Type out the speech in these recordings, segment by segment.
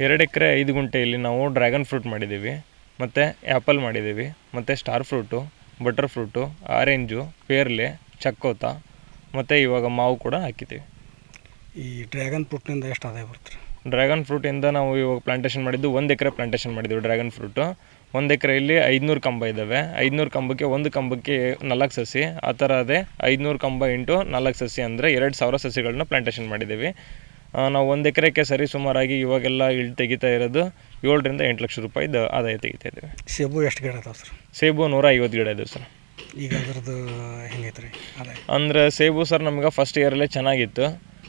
2 ಎಕರೆ 5 ಗುಂಟೆಯಲ್ಲಿ ನಾವು dragon fruit ಮಾಡಿದ್ದೀವಿ, ಮತ್ತು ಆ್ಯಪಲ್ ಮಾಡಿದ್ದೀವಿ, ಮತ್ತು star fruit, butter fruit, orange, ಪೇರ್ಲೆ, ಚಕ್ಕೋತ ಮತ್ತು ಇವಾಗ ಮಾವು ಕೂಡ ಹಾಕಿದ್ದೀವಿ. ಈ ಡ್ರ್ಯಾಗನ್ ಫ್ರೂಟ್ನಿಂದ ಎಷ್ಟು ಆದಾಯ ಬರುತ್ತೆ? ಡ್ರ್ಯಾಗನ್ ಫ್ರೂಟಿಂದ ನಾವು ಇವಾಗ ಪ್ಲಾಂಟೇಷನ್ ಮಾಡಿದ್ದು 1 ಎಕರೆ ಪ್ಲಾಂಟೇಷನ್ ಮಾಡಿದ್ದೀವಿ. ಡ್ರ್ಯಾಗನ್ ಫ್ರೂಟು 1 ಎಕರೆಯಲ್ಲಿ 500 ಕಂಬ ಇದ್ದಾವೆ. 500 ಕಂಬಕ್ಕೆ ಒಂದು ಕಂಬಕ್ಕೆ 4 ಸಸಿ, ಆ ಥರ ಅದೇ 500 ಕಂಬ ಇಂಟು 4 ಸಸಿ ಅಂದರೆ 2000 ಸಸಿಗಳನ್ನ ಪ್ಲಾಂಟೇಷನ್ ಮಾಡಿದ್ದೀವಿ. ನಾವು 1 ಎಕರೆಗೆ ಸರಿ ಸುಮಾರಾಗಿ ಇವಾಗೆಲ್ಲ ಇಳು ತೆಗಿತಾ ಇರೋದು 7 ರಿಂದ 8 ಲಕ್ಷ ರೂಪಾಯಿದು ಆದಾಯ ತೆಗಿತಾ ಇದ್ದೀವಿ. ಸೇಬು ಎಷ್ಟು ಗಿಡ ಇದಾವೆ ಸರ್? ಸೇಬು 150 ಗಿಡ ಇದ್ದಾವೆ ಸರ್. ಈಗ ಅದರದ್ದು ಹೆಂಗೈತೆ ರೀ ಆದಾಯ? ಅಂದರೆ ಸೇಬು ಸರ್ ನಮ್ಗೆ ಫಸ್ಟ್ ಇಯರಲ್ಲೇ ಚೆನ್ನಾಗಿತ್ತು.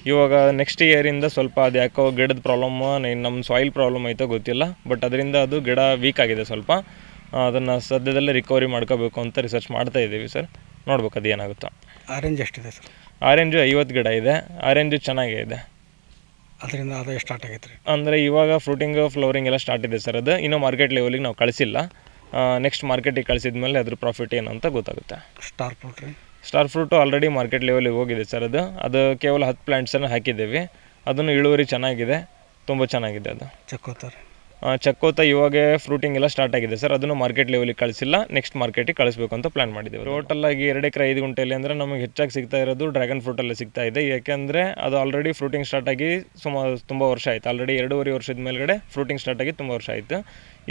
ಇವಾಗ ನೆಕ್ಸ್ಟ್ ಇಯರಿಂದ ಸ್ವಲ್ಪ ಅದು ಯಾಕೋ ಗಿಡದ ಪ್ರಾಬ್ಲಮ್, ನಮ್ಮ ಸಾಯಿಲ್ ಪ್ರಾಬ್ಲಮ್ ಐತೋ ಗೊತ್ತಿಲ್ಲ, ಬಟ್ ಅದರಿಂದ ಅದು ಗಿಡ ವೀಕ್ ಆಗಿದೆ ಸ್ವಲ್ಪ. ಅದನ್ನು ಸದ್ಯದಲ್ಲೇ ರಿಕವರಿ ಮಾಡ್ಕೋಬೇಕು ಅಂತ ರಿಸರ್ಚ್ ಮಾಡ್ತಾ ಇದ್ದೀವಿ ಸರ್. ನೋಡ್ಬೇಕು ಅದು ಏನಾಗುತ್ತೋ. ಆರೆಂಜ್ ಎಷ್ಟಿದೆ ಸರ್? ಆರೆಂಜು 50 ಗಿಡ ಇದೆ. ಆರೆಂಜು ಚೆನ್ನಾಗೇ ಇದೆ. ಅದರಿಂದ ಆದಾಯ ಸ್ಟಾರ್ಟ್ ಆಗೈತೆ ರೀ? ಅಂದರೆ ಇವಾಗ ಫ್ರೂಟಿಂಗ್ ಫ್ಲವರಿಂಗ್ ಎಲ್ಲ ಸ್ಟಾರ್ಟ್ ಇದೆ ಸರ್. ಅದು ಇನ್ನೂ ಮಾರ್ಕೆಟ್ ಲೆವೆಲಿಗೆ ನಾವು ಕಳಿಸಿಲ್ಲ. ನೆಕ್ಸ್ಟ್ ಮಾರ್ಕೆಟಿಗೆ ಕಳಿಸಿದ ಮೇಲೆ ಅದ್ರ ಪ್ರಾಫಿಟ್ ಏನು ಅಂತ ಗೊತ್ತಾಗುತ್ತೆ. ಸ್ಟಾರ್ ಫ್ರೂಟ್ ರೀ? ಸ್ಟಾರ್ ಫ್ರೂಟು ಆಲ್ರೆಡಿ ಮಾರ್ಕೆಟ್ ಲೆವೆಲಿಗೆ ಹೋಗಿದೆ ಸರ್. ಅದು ಕೇವಲ 10 ಪ್ಲ್ಯಾಂಟ್ಸನ್ನು ಹಾಕಿದ್ದೀವಿ. ಅದನ್ನು ಇಳುವರಿ ಚೆನ್ನಾಗಿದೆ, ತುಂಬ ಚೆನ್ನಾಗಿದೆ ಅದು. ಚಕ್ಕೋತ ರೀ? ಚಕ್ಕೋತ ಇವಾಗ ಫ್ರೂಟಿಂಗ್ ಎಲ್ಲ ಸ್ಟಾರ್ಟ್ ಆಗಿದೆ ಸರ್. ಅದನ್ನು ಮಾರ್ಕೆಟ್ ಲೆವೆಲಿಗೆ ಕಳಿಸಿಲ್ಲ, ನೆಕ್ಸ್ಟ್ ಮಾರ್ಕೆಟಿಗೆ ಕಳಿಸ್ಬೇಕು ಅಂತ ಪ್ಲ್ಯಾನ್ ಮಾಡಿದ್ದೀವಿ. ಟೋಟಲಾಗಿ 2 ಎಕರೆ 5 ಗುಂಟೆಯಲ್ಲಿ ಅಂದರೆ ನಮಗೆ ಹೆಚ್ಚಾಗಿ ಸಿಗ್ತಾ ಇರೋದು ಡ್ರ್ಯಾಗನ್ ಫ್ರೂಟಲ್ಲೇ ಸಿಗ್ತಾ ಇದೆ. ಯಾಕೆಂದರೆ ಅದು ಆಲ್ರೆಡಿ ಫ್ರೂಟಿಂಗ್ ಸ್ಟಾರ್ಟ್ ಆಗಿ ತುಂಬ ವರ್ಷ ಆಯಿತು. ಆಲ್ರೆಡಿ 2.5 ವರ್ಷದ ಮೇಲ್ಗಡೆ ಫ್ರೂಟಿಂಗ್ ಸ್ಟಾರ್ಟ್ ಆಗಿ ತುಂಬ ವರ್ಷ ಆಯಿತು.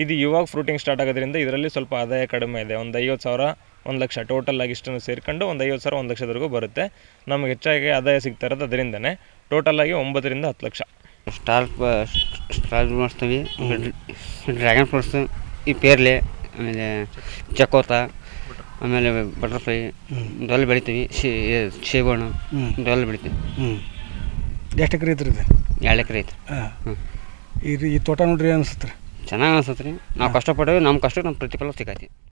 ಇದು ಇವಾಗ ಫ್ರೂಟಿಂಗ್ ಸ್ಟಾರ್ಟ್ ಆಗೋದ್ರಿಂದ ಇದರಲ್ಲಿ ಸ್ವಲ್ಪ ಆದಾಯ ಕಡಿಮೆ ಇದೆ. ಒಂದು 50,000 1 ಲಕ್ಷ ಟೋಟಲ್ ಆಗಿ ಇಷ್ಟನ್ನು ಸೇರ್ಕೊಂಡು ಒಂದು 50,000 1 ಲಕ್ಷದವರೆಗೂ ಬರುತ್ತೆ. ನಮಗೆ ಹೆಚ್ಚಾಗಿ ಆದಾಯ ಸಿಗ್ತಾ ಇರೋದು ಅದರಿಂದನೇ. ಟೋಟಲಾಗಿ 9 ರಿಂದ 10 ಲಕ್ಷ. ಸ್ಟಾರ್ ಮಾಡ್ತೀವಿ. ಡ್ರ್ಯಾಗನ್ ಫ್ರೂಟ್ಸು, ಈ ಪೇರ್ಲೆ, ಆಮೇಲೆ ಚಕೋತ, ಆಮೇಲೆ ಬಟರ್ಫ್ಲೈ ಇದೆಲ್ಲ ಬೆಳಿತೀವಿ. ಸೇಬು ಹಣ್ಣು ಇದೆಲ್ಲ ಬೆಳಿತೀವಿ. ಎಷ್ಟು ಎಕರೆ ಐತ್ರಿ ಇದು? 2 ಎಕರೆ ಐತೆ. ಹಾಂ. ಈ ತೋಟ ನೋಡ್ರಿ ಅನಿಸುತ್ತೆ ರೀ? ಚೆನ್ನಾಗಿ ಅನಿಸುತ್ತೆ ರೀ. ನಾವು ಕಷ್ಟಪಟ್ಟೇವಿ, ನಮ್ಮ ಕಷ್ಟಕ್ಕೆ ನಮ್ಮ ಪ್ರತಿಫಲ ಸಿಗೈತಿ.